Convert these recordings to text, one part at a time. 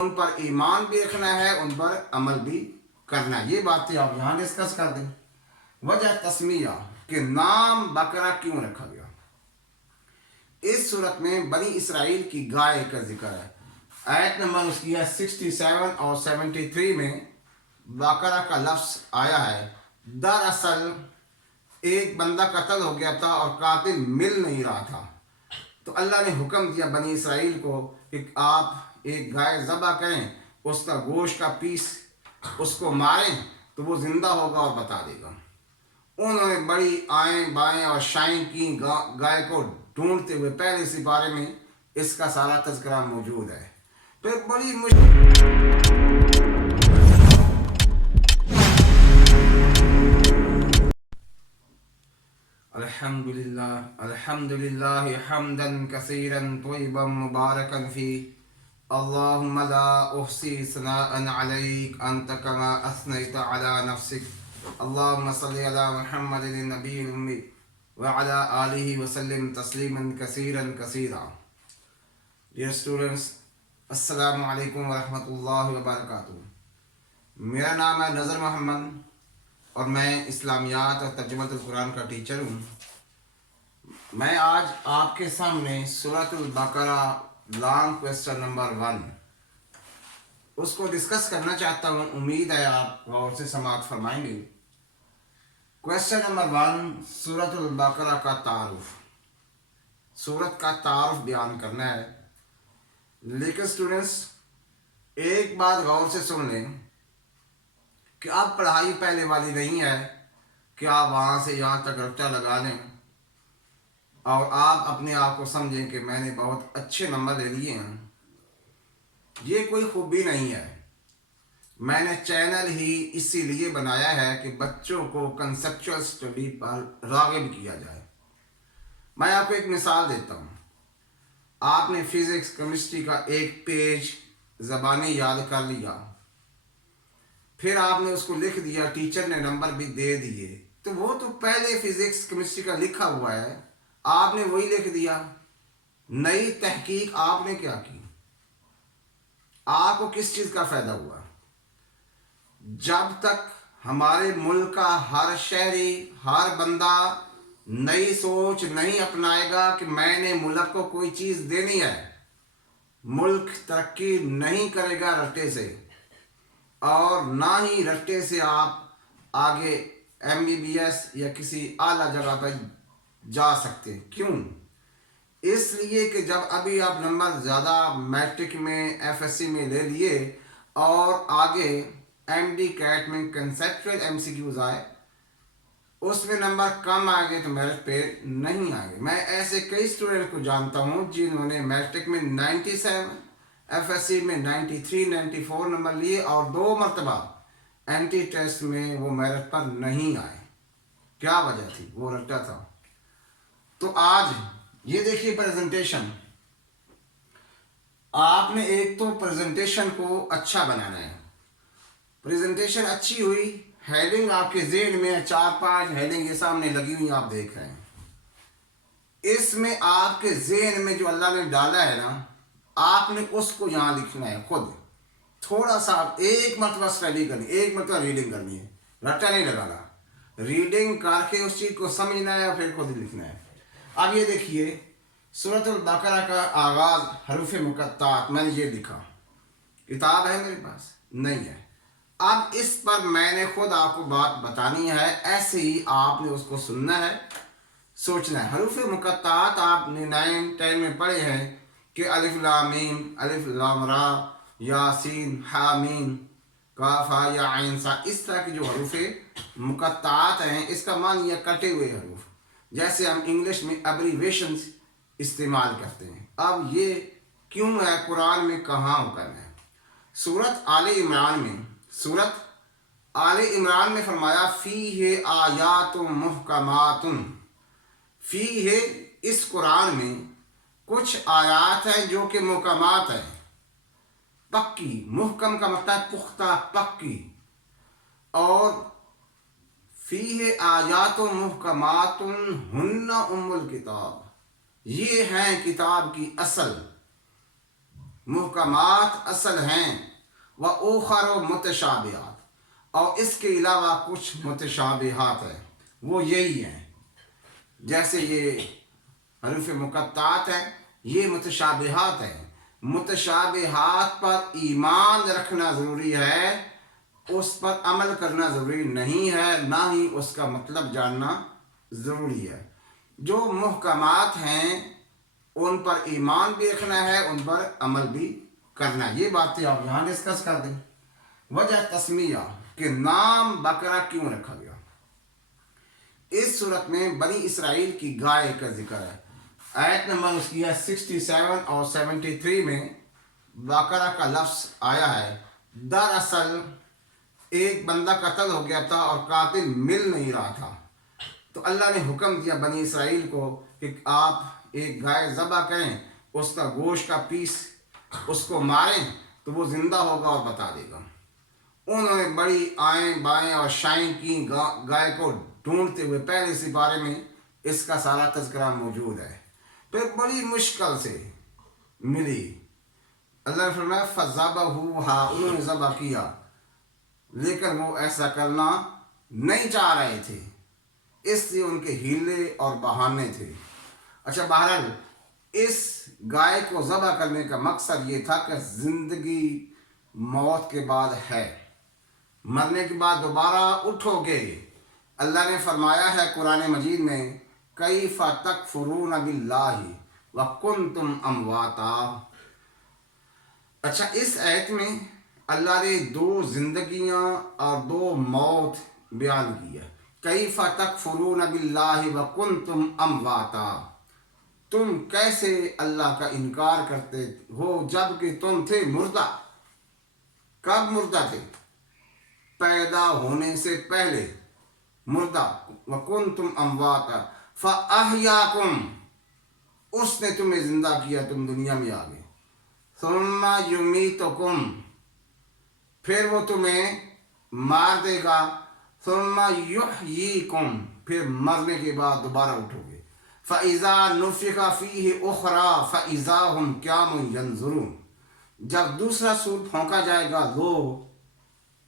ان پر ایمان بھی رکھنا ہے، ان پر عمل بھی کرنا ہے۔ یہ باتیں آپ یہاں ڈسکس کر دیں۔ وجہ تسمیہ کہ نام بکرا کیوں رکھا گیا، اس صورت میں بنی اسرائیل کی گائے کا ذکر ہے۔ آیت نمبر اس کی ہے 67 اور 73 میں بکرا کا لفظ آیا ہے۔ دراصل ایک بندہ قتل ہو گیا تھا اور قاتل مل نہیں رہا تھا، تو اللہ نے حکم دیا بنی اسرائیل کو کہ آپ ایک گائے ذبح کریں، اس کا گوشت کا پیس اس کو ماریں تو وہ زندہ ہوگا اور بتا دے گا۔ انہوں نے بڑی آئیں بائیں اور شائیں کی گائے کو ڈھونڈتے ہوئے، پہلے اسی بارے میں اس کا سارا تذکرہ موجود ہے۔ پھر بڑی الحمدللہ حمدا کثیرا طیبا مبارکا فیہ، اللہم لا احصی ثناء علیک انت کما اثنیت علی نفسک، اللہم صلی علی محمد النبی الامی وعلی آلہ وسلم تسلیما کثیرا کثیرا۔ ڈیئر اسٹوڈنٹس، السلام علیکم ورحمۃ اللہ وبرکاتہ۔ میرا نام ہے نذر محمد اور میں اسلامیات اور ترجمہ القرآن کا ٹیچر ہوں۔ میں آج آپ کے سامنے سورۃ البقرہ لانگ کویسچن نمبر 1 اس کو ڈسکس کرنا چاہتا ہوں۔ امید ہے آپ غور سے سماعت فرمائیں گے۔ کویسچن نمبر 1، سورۃ البقرہ کا تعارف، سورت کا تعارف بیان کرنا ہے۔ لیکن اسٹوڈنٹس ایک بات غور سے سن لیں کہ اب پڑھائی پہلے والی نہیں ہے کہ آپ وہاں سے یہاں تک رٹا لگا لیں اور آپ اپنے آپ کو سمجھیں کہ میں نے بہت اچھے نمبر لے لیے ہیں۔ یہ کوئی خوبی نہیں ہے۔ میں نے چینل ہی اسی لیے بنایا ہے کہ بچوں کو کنسیپچول اسٹڈی پر راغب کیا جائے۔ میں آپ کو ایک مثال دیتا ہوں۔ آپ نے فزکس کیمسٹری کا ایک پیج زبانی یاد کر لیا، پھر آپ نے اس کو لکھ دیا، ٹیچر نے نمبر بھی دے دیے، تو وہ تو پہلے فزکس کیمسٹری کا لکھا ہوا ہے، آپ نے وہی لکھ دیا۔ نئی تحقیق آپ نے کیا کی؟ آپ کو کس چیز کا فائدہ ہوا؟ جب تک ہمارے ملک کا ہر شہری، ہر بندہ نئی سوچ نہیں اپنائے گا کہ میں نے ملک کو کوئی چیز دینی ہے، ملک ترقی نہیں کرے گا رٹے سے، اور نہ ہی رٹے سے آپ آگے MBBS یا کسی اعلیٰ جگہ پر جا سکتے۔ کیوں؟ اس لیے کہ جب ابھی آپ نمبر زیادہ میٹرک میں FSC میں لے لیے اور آگے MD کیٹ میں کنسیپچول MCQs آئے، اس میں نمبر کم آ گئے تو میرٹ پہ نہیں آئے۔ میں ایسے کئی اسٹوڈنٹ کو جانتا ہوں جنہوں نے میٹرک میں 97، FSC میں 93 94 نمبر لیے اور 2 مرتبہ NT ٹیسٹ میں وہ میرٹ پر نہیں آئے۔ کیا وجہ تھی؟ وہ رٹا تھا۔ تو آج یہ دیکھیے پریزنٹیشن، آپ نے ایک تو پریزنٹیشن کو اچھا بنانا ہے۔ پریزنٹیشن اچھی ہوئی، ہیڈنگ آپ کے ذہن میں 4-5 ہیڈنگ یہ سامنے لگی ہوئی آپ دیکھ رہے ہیں۔ اس میں آپ کے ذہن میں جو اللہ نے ڈالا ہے نا، آپ نے اس کو یہاں لکھنا ہے خود۔ تھوڑا سا آپ ایک مرتبہ اسٹڈی کرنی، ایک مرتبہ ریڈنگ کرنی ہے، رٹا نہیں لگانا۔ ریڈنگ کر کے اس چیز کو سمجھنا ہے اور پھر خود لکھنا ہے۔ اب یہ دیکھیے سورۃ البقرہ کا آغاز حروف مقطعات، میں نے یہ لکھا۔ کتاب ہے میرے پاس؟ نہیں ہے۔ اب اس پر میں نے خود آپ کو بات بتانی ہے، ایسے ہی آپ نے اس کو سننا ہے، سوچنا ہے۔ حروف مقطعات آپ نے 9 10 میں پڑھے ہیں کہ الف لام میم، الف لام را، یاسین، حامیم، کاف ہا یا عین سا، اس طرح کی جو حروف مقطعات ہیں اس کا معنی ہے کٹے ہوئے حروف، جیسے ہم انگلش میں ابریویشنز استعمال کرتے ہیں۔ اب یہ کیوں ہے؟ قرآن میں کہاں حکم ہے؟ سورت آل عمران میں فرمایا فیہ آیات محکمات، فیہ اس قرآن میں کچھ آیات ہیں جو کہ محکمات ہیں، پکی۔ محکم کا مطلب ہے پختہ، پکی۔ اور فیہ آیات محکمات ہن ام الکتاب، یہ ہیں کتاب کی اصل۔ محکمات اصل ہیں، و اوخر و متشابہات، اور اس کے علاوہ کچھ متشابہات ہیں، وہ یہی ہیں، جیسے یہ حروف مقطعات ہیں، یہ متشابہات ہیں۔ متشابہات پر ایمان رکھنا ضروری ہے، اس پر عمل کرنا ضروری نہیں ہے، نہ ہی اس کا مطلب جاننا ضروری ہے۔ جو محکمات ہیں ان پر ایمان بھی رکھنا ہے، ان پر عمل بھی کرنا ہے۔ یہ باتیں آپ یہاں ڈسکس کر دیں۔ وجہ تسمیہ کہ نام بقرہ کیوں رکھا گیا؟ اس صورت میں بنی اسرائیل کی گائے کا ذکر ہے۔ آیت نمبر اس کی ہے 67 اور 73 میں بقرہ کا لفظ آیا ہے۔ دراصل ایک بندہ قتل ہو گیا تھا اور قاتل مل نہیں رہا تھا، تو اللہ نے حکم دیا بنی اسرائیل کو کہ آپ ایک گائے ذبح کریں، اس کا گوشت کا پیس اس کو ماریں تو وہ زندہ ہوگا اور بتا دے گا۔ انہوں نے بڑی آئیں بائیں اور شائیں کی گائے کو ڈھونڈتے ہوئے، پہلے سے بارے میں اس کا سارا تذکرہ موجود ہے۔ پھر بڑی مشکل سے ملی، اللہ نے فرمایا فَذَبَحُوهَا، انہوں نے ذبح کیا، لیکن وہ ایسا کرنا نہیں چاہ رہے تھے، اس لیے ان کے ہیلے اور بہانے تھے۔ اچھا، بہرحال اس گائے کو ذبح کرنے کا مقصد یہ تھا کہ زندگی موت کے بعد ہے، مرنے کے بعد دوبارہ اٹھو گے۔ اللہ نے فرمایا ہے قرآن مجید میں کیف تکفرون باللہ وکنتم امواتا۔ اچھا، اس آیت میں اللہ نے 2 زندگیاں اور 2 موت بیان کی ہے۔ کیف تکفرون باللہ وکنتم امواتا، تم کیسے اللہ کا انکار کرتے ہو جب کہ تم تھے مردہ۔ کب مردہ تھے؟ پیدا ہونے سے پہلے مردہ۔ وکنتم امواتا فاحیاکم، اس نے تمہیں زندہ کیا، تم دنیا میں آ گئے۔ ثم یمیتکم، پھر وہ تمہیں مار دے گا۔ ثم یحییکم، پھر مرنے کے بعد دوبارہ اٹھو گے۔ فَإِذَا نُفِخَ فِيهِ أُخْرَى فَإِذَا هُمْ قِيَامٌ يَنظُرُونَ، جب دوسرا سور پھونکا جائے گا، لوگ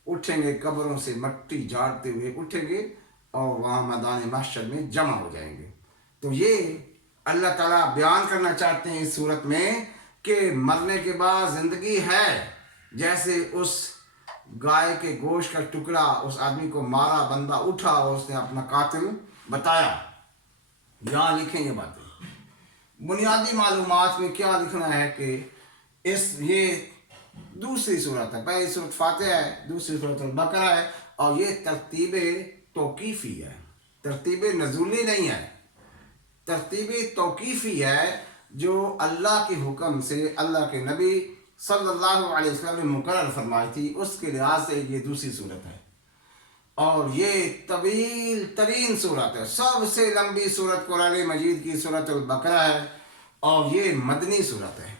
اٹھیں گے قبروں سے، مٹی جھاڑتے ہوئے اٹھیں گے اور وہاں میدان محشر میں جمع ہو جائیں گے۔ تو یہ اللہ تعالیٰ بیان کرنا چاہتے ہیں اس صورت میں کہ مرنے کے بعد زندگی ہے، جیسے اس گائے کے گوشت کا ٹکڑا، اس آدمی کو مارا، بندہ اٹھا اور اس نے اپنا قاتل بتایا۔ یہاں لکھیں یہ باتیں۔ بنیادی معلومات میں کیا لکھنا ہے کہ یہ دوسری صورت ہے، پہلی صورت فاتحہ ہے، دوسری صورت البقرہ ہے، اور یہ ترتیب توقیفی ہے، ترتیب نزولی نہیں ہے، ترتیب توقیفی ہے جو اللہ کے حکم سے اللہ کے نبی صلی اللہ علیہ وسلم نے مقرر فرمائی تھی، اس کے لحاظ سے یہ دوسری صورت ہے۔ اور یہ طویل ترین صورت ہے، سب سے لمبی صورت قرآن مجید کی صورت البقرہ ہے، اور یہ مدنی صورت ہے،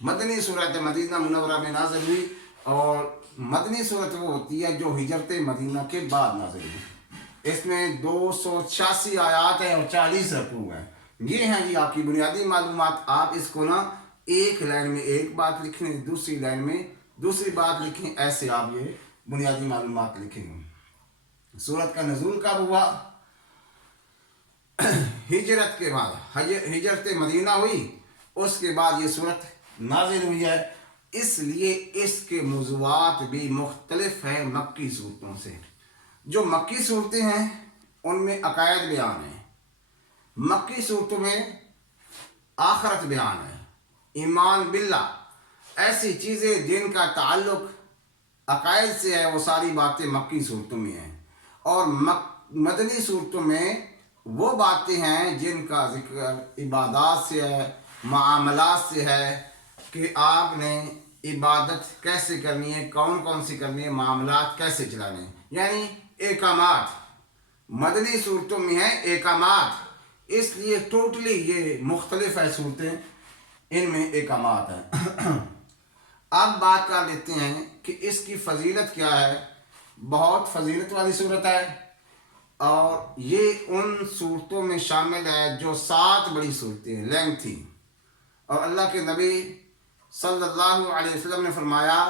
مدنی صورت مدینہ منورہ میں نازل ہوئی، اور مدنی صورت وہ ہوتی ہے جو ہجرت مدینہ کے بعد نازل ہوئی۔ اس میں 286 آیات ہیں اور 40 رکوع ہیں۔ یہ ہیں جی آپ کی بنیادی معلومات۔ آپ اس کو نا ایک لائن میں ایک بات لکھیں، دوسری لائن میں دوسری بات لکھیں، ایسے آپ یہ بنیادی معلومات لکھیں گے۔ سورت کا نزول کب ہوا؟ ہجرت کے بعد، ہجرت مدینہ ہوئی، اس کے بعد یہ سورت نازل ہوئی ہے۔ اس لیے اس کے موضوعات بھی مختلف ہیں مکی صورتوں سے۔ جو مکی صورتیں ہیں ان میں عقائد بیان ہیں، مکی صورتوں میں آخرت بیان ہے، ایمان باللہ، ایسی چیزیں جن کا تعلق عقائد سے ہے، وہ ساری باتیں مکی صورتوں میں ہیں۔ اور مدنی صورتوں میں وہ باتیں ہیں جن کا ذکر عبادات سے ہے، معاملات سے ہے، کہ آپ نے عبادت کیسے کرنی ہے، کون کون سی کرنی ہے، معاملات کیسے چلانے ہیں، یعنی احکامات۔ مدنی صورتوں میں ہیں احکامات، اس لیے ٹوٹلی یہ مختلف ہے صورتیں، ان میں احکامات ہیں۔ اب بات کر لیتے ہیں کہ اس کی فضیلت کیا ہے۔ بہت فضیلت والی صورت ہے، اور یہ ان صورتوں میں شامل ہے جو 7 بڑی صورتیں ہیں، لینتھی، اور اللہ کے نبی صلی اللہ علیہ وسلم نے فرمایا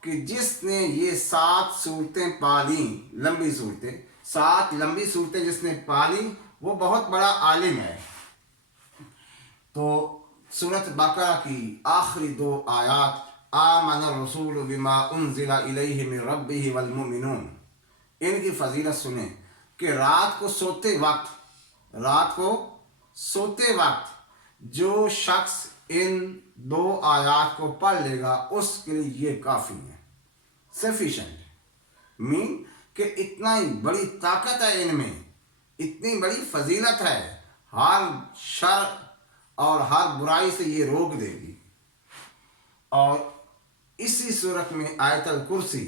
کہ جس نے یہ 7 صورتیں پالیں، لمبی صورتیں، 7 لمبی صورتیں جس نے پالی وہ بہت بڑا عالم ہے۔ تو سورۃ بقرہ کی آخری 2 آیات آمن الرسول بما انزل الیہ من ربہ والمؤمنون، ان کی فضیلت سنیں کہ رات کو سوتے وقت جو شخص ان 2 آیات کو پڑھ لے گا اس کے لیے یہ کافی ہے، سفیشنٹ، مین کہ اتنا ہی بڑی طاقت ہے ان میں، اتنی بڑی فضیلت ہے، ہر شر اور ہر برائی سے یہ روک دے گی۔ اور اسی صورت میں آیت الکرسی،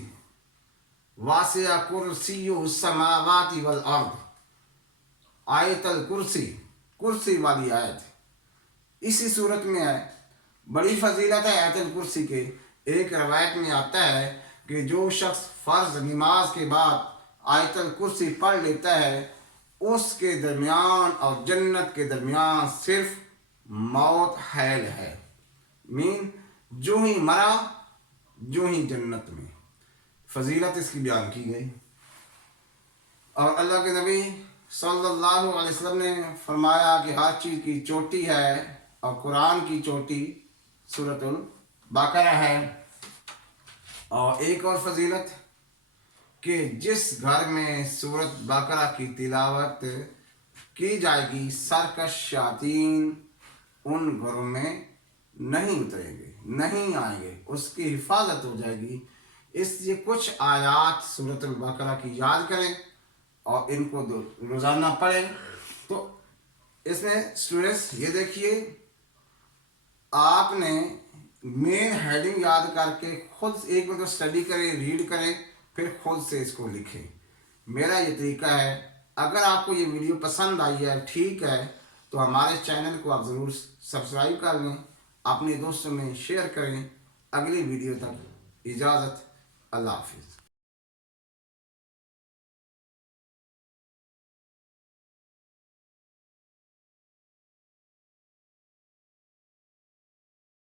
واسع کرسی السماوات والارض، آیت الکرسی، کرسی والی آیت اسی صورت میں ہے، بڑی فضیلت ہے آیت الکرسی کے۔ ایک روایت میں آتا ہے کہ جو شخص فرض نماز کے بعد آیت الکرسی پڑھ لیتا ہے اس کے درمیان اور جنت کے درمیان صرف موت حائل ہے، مین جو ہی مرا جو ہی جنت میں، فضیلت اس کی بیان کی گئی۔ اور اللہ کے نبی صلی اللہ علیہ وسلم نے فرمایا کہ ہر چیز کی چوٹی ہے اور قرآن کی چوٹی سورۃ البقرہ ہے۔ اور ایک اور فضیلت کہ جس گھر میں سورۃ بقرہ کی تلاوت کی جائے گی سرکش شیاطین ان گھروں میں نہیں اتریں گے، نہیں آئیں گے، اس کی حفاظت ہو جائے گی۔ اس لیے کچھ آیات سورۃ البقرہ کی یاد کریں اور ان کو روزانہ پڑھیں۔ تو اس میں اسٹوڈنٹس یہ دیکھیے، آپ نے مین ہیڈنگ یاد کر کے خود ایک مرتبہ اسٹڈی کریں، ریڈ کریں، پھر خود سے اس کو لکھیں۔ میرا یہ طریقہ ہے۔ اگر آپ کو یہ ویڈیو پسند آئی ہے، ٹھیک ہے، تو ہمارے چینل کو آپ ضرور سبسکرائب کر لیں، اپنے دوستوں میں شیئر کریں۔ اگلی ویڈیو تک اجازت، اللہ حافظ۔